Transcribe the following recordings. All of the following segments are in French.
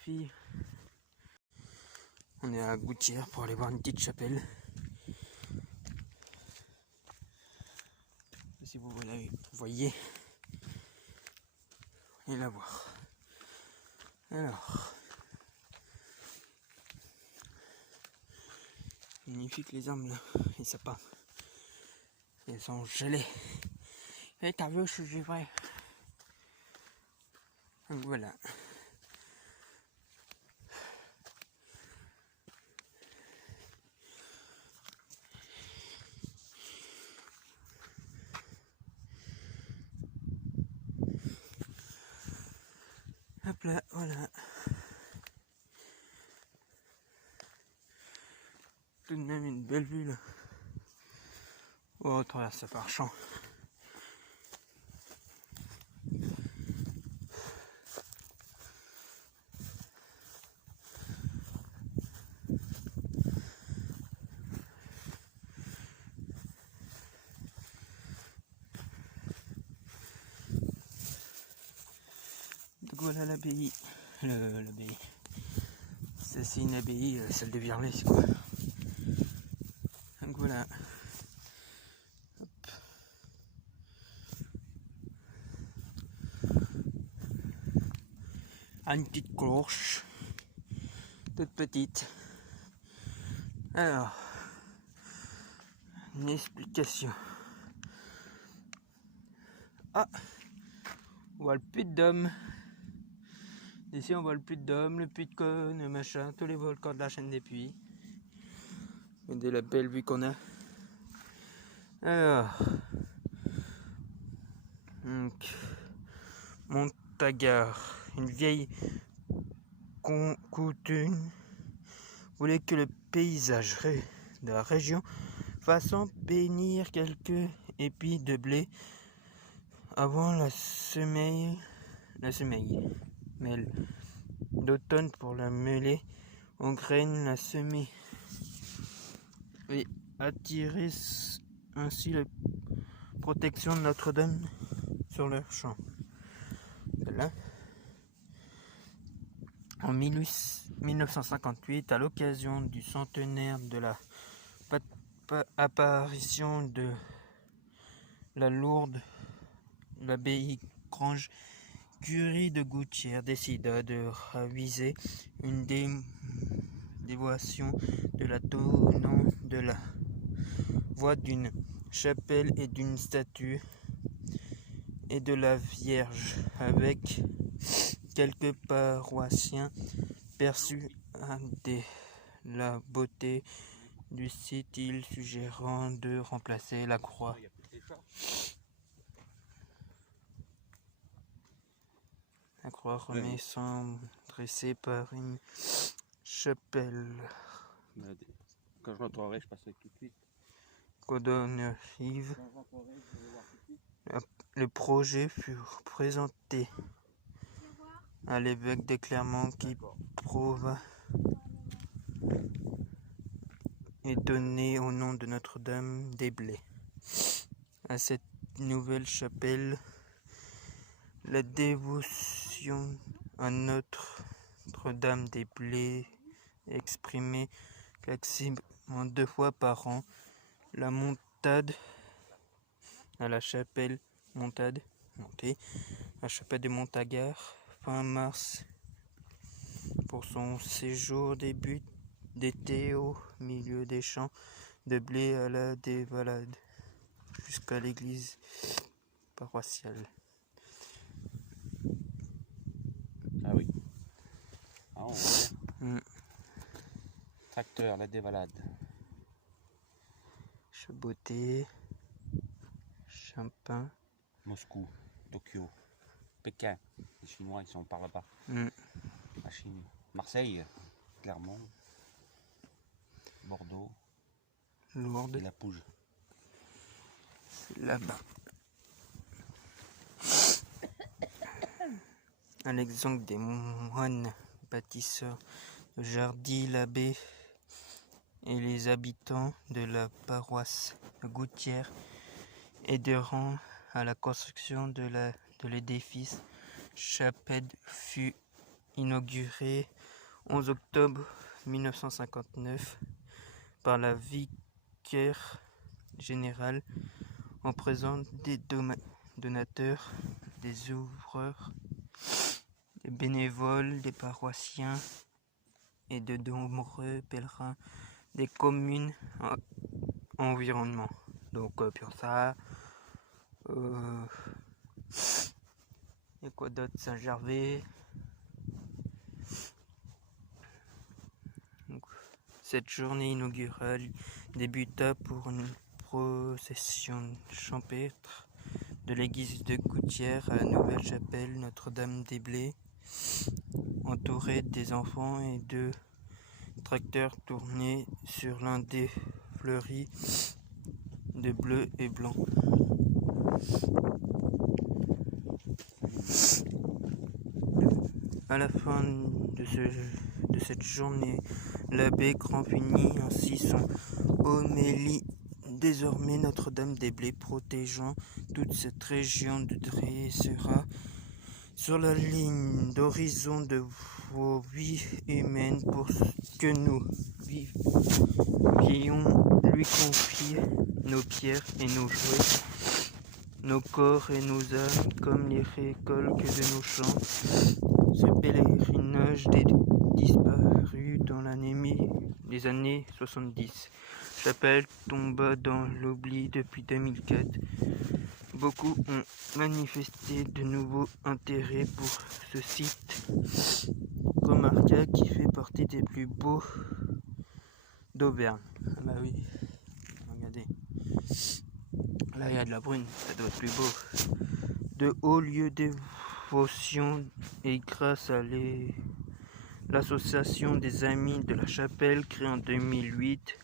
filles. On est à Gouttière pour aller voir une petite chapelle. Si vous voyez, allez la voir. Alors, magnifique les arbres là, les sapins. Ils sont gelés. Et t'as vu, je suis vrai. Donc voilà. Hop là, voilà. Tout de même une belle vue là. Oh, traverse par champ. Donc voilà l'abbaye. L'abbaye. C'est une abbaye, celle de Virlès quoi. Donc voilà. Hop. Ah, une petite cloche. Toute petite. Alors. Une explication. Ah. On voit le puits de Dôme. Ici on voit le puits de Dôme, le puits de Cône, le machin, tous les volcans de la chaîne des puits. Regardez la belle vue qu'on a. Alors, donc, Montagard, une vieille coutume voulait que le paysage de la région fasse bénir quelques épis de blé avant la semeille mêle d'automne pour la mêler aux graines la semer et attirer ainsi la protection de Notre-Dame sur leur champ. Voilà. En 1958, à l'occasion du centenaire de la apparition de la Lourde, l'abbaye Grange Curie de Gouttière décida de raviser une dévotion de la tenant de la voie d'une chapelle et d'une statue et de la Vierge, avec quelques paroissiens persuadés de la beauté du site, il suggérant de remplacer la croix renaissante dressée par une chapelle. Quand je rentrerai, je passerai tout de suite. Codonative. Le projet fut présenté à l'évêque de Clermont qui prouva et donné au nom de Notre-Dame des Blés. À cette nouvelle chapelle, la dévotion à Notre-Dame des Blés exprimée classiquement 2 fois par an. La montade à la chapelle montée, la chapelle de Montagard, fin mars, pour son séjour début d'été au milieu des champs de blé à la dévalade, jusqu'à l'église paroissiale. Ah oui. Ah, on voit. Tracteur, la dévalade. Chaboté, Champin, Moscou, Tokyo, Pékin. Les Chinois, ils sont par là-bas. La Chine. Marseille, Clermont, Bordeaux, Lourdes, et la Pouge. là-bas. À l'exemple des moines bâtisseurs de Jardy-l'Abbé et les habitants de la paroisse de Gouttière aideront à la construction de l'édifice. Chapelle fut inaugurée 11 octobre 1959 par la vicaire générale en présence des donateurs, des ouvreurs, des bénévoles, des paroissiens et de nombreux pèlerins des communes environnement. Donc Pursa, et quoi d'autre, Saint-Gervais. Donc, cette journée inaugurale débuta pour une procession champêtre de l'église de Gouttières à la nouvelle chapelle Notre-Dame-des-Blés, entourée des enfants et de tracteurs tournés sur l'un des fleuris de bleu et blanc. À la fin de cette journée, l'abbé Grand finit ainsi son homélie. Désormais, Notre-Dame-des-Blés, protégeant toute cette région, dressera sur la ligne d'horizon de vos vies humaines pour que nous vivions lui confier nos pierres et nos jouets, nos corps et nos âmes, comme les récoltes de nos champs. Ce pèlerinage des disparus dans les années 70. Chapelle tomba dans l'oubli depuis 2004. Beaucoup ont manifesté de nouveaux intérêts pour ce site remarquable qui fait partie des plus beaux d'Auvergne. Ah bah oui, regardez. Là il y a de la brune, ça doit être plus beau. De hauts lieux de dévotion et grâce à l'association des Amis de la Chapelle créée en 2008,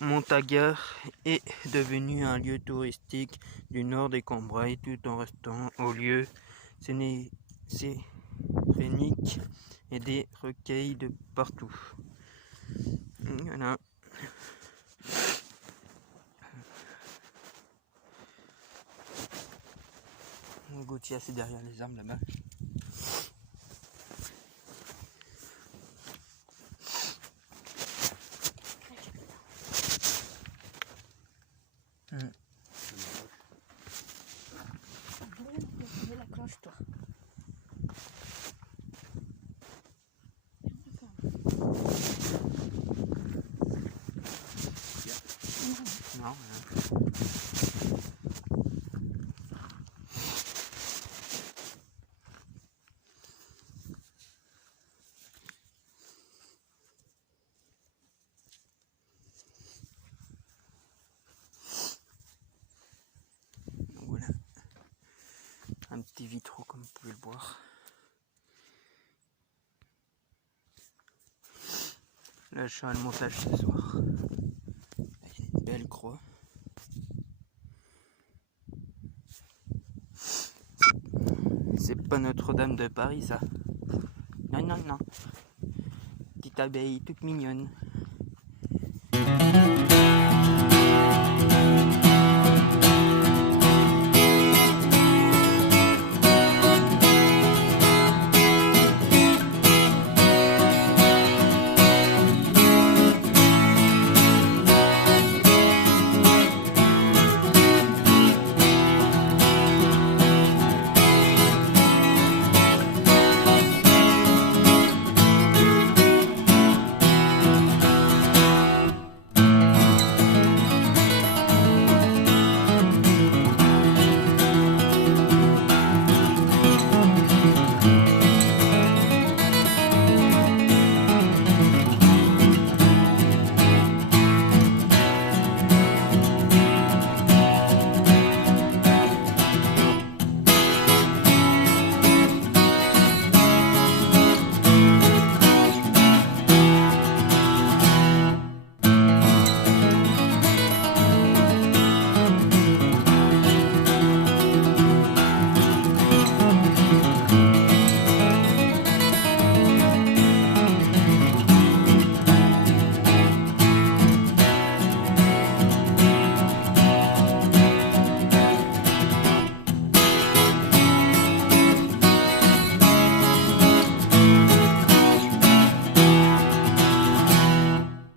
Montagard est devenu un lieu touristique du nord des Combrailles tout en restant au lieu scénique et des recueils de partout. Voilà. Gauthier, c'est derrière les arbres là-bas. La cloche, toi. Non, voilà. Un petit vitraux comme vous pouvez le voir. Là je suis à le montage ce soir. Une belle croix. C'est pas Notre-Dame de Paris ça. Non, non, non. Petite abeille toute mignonne.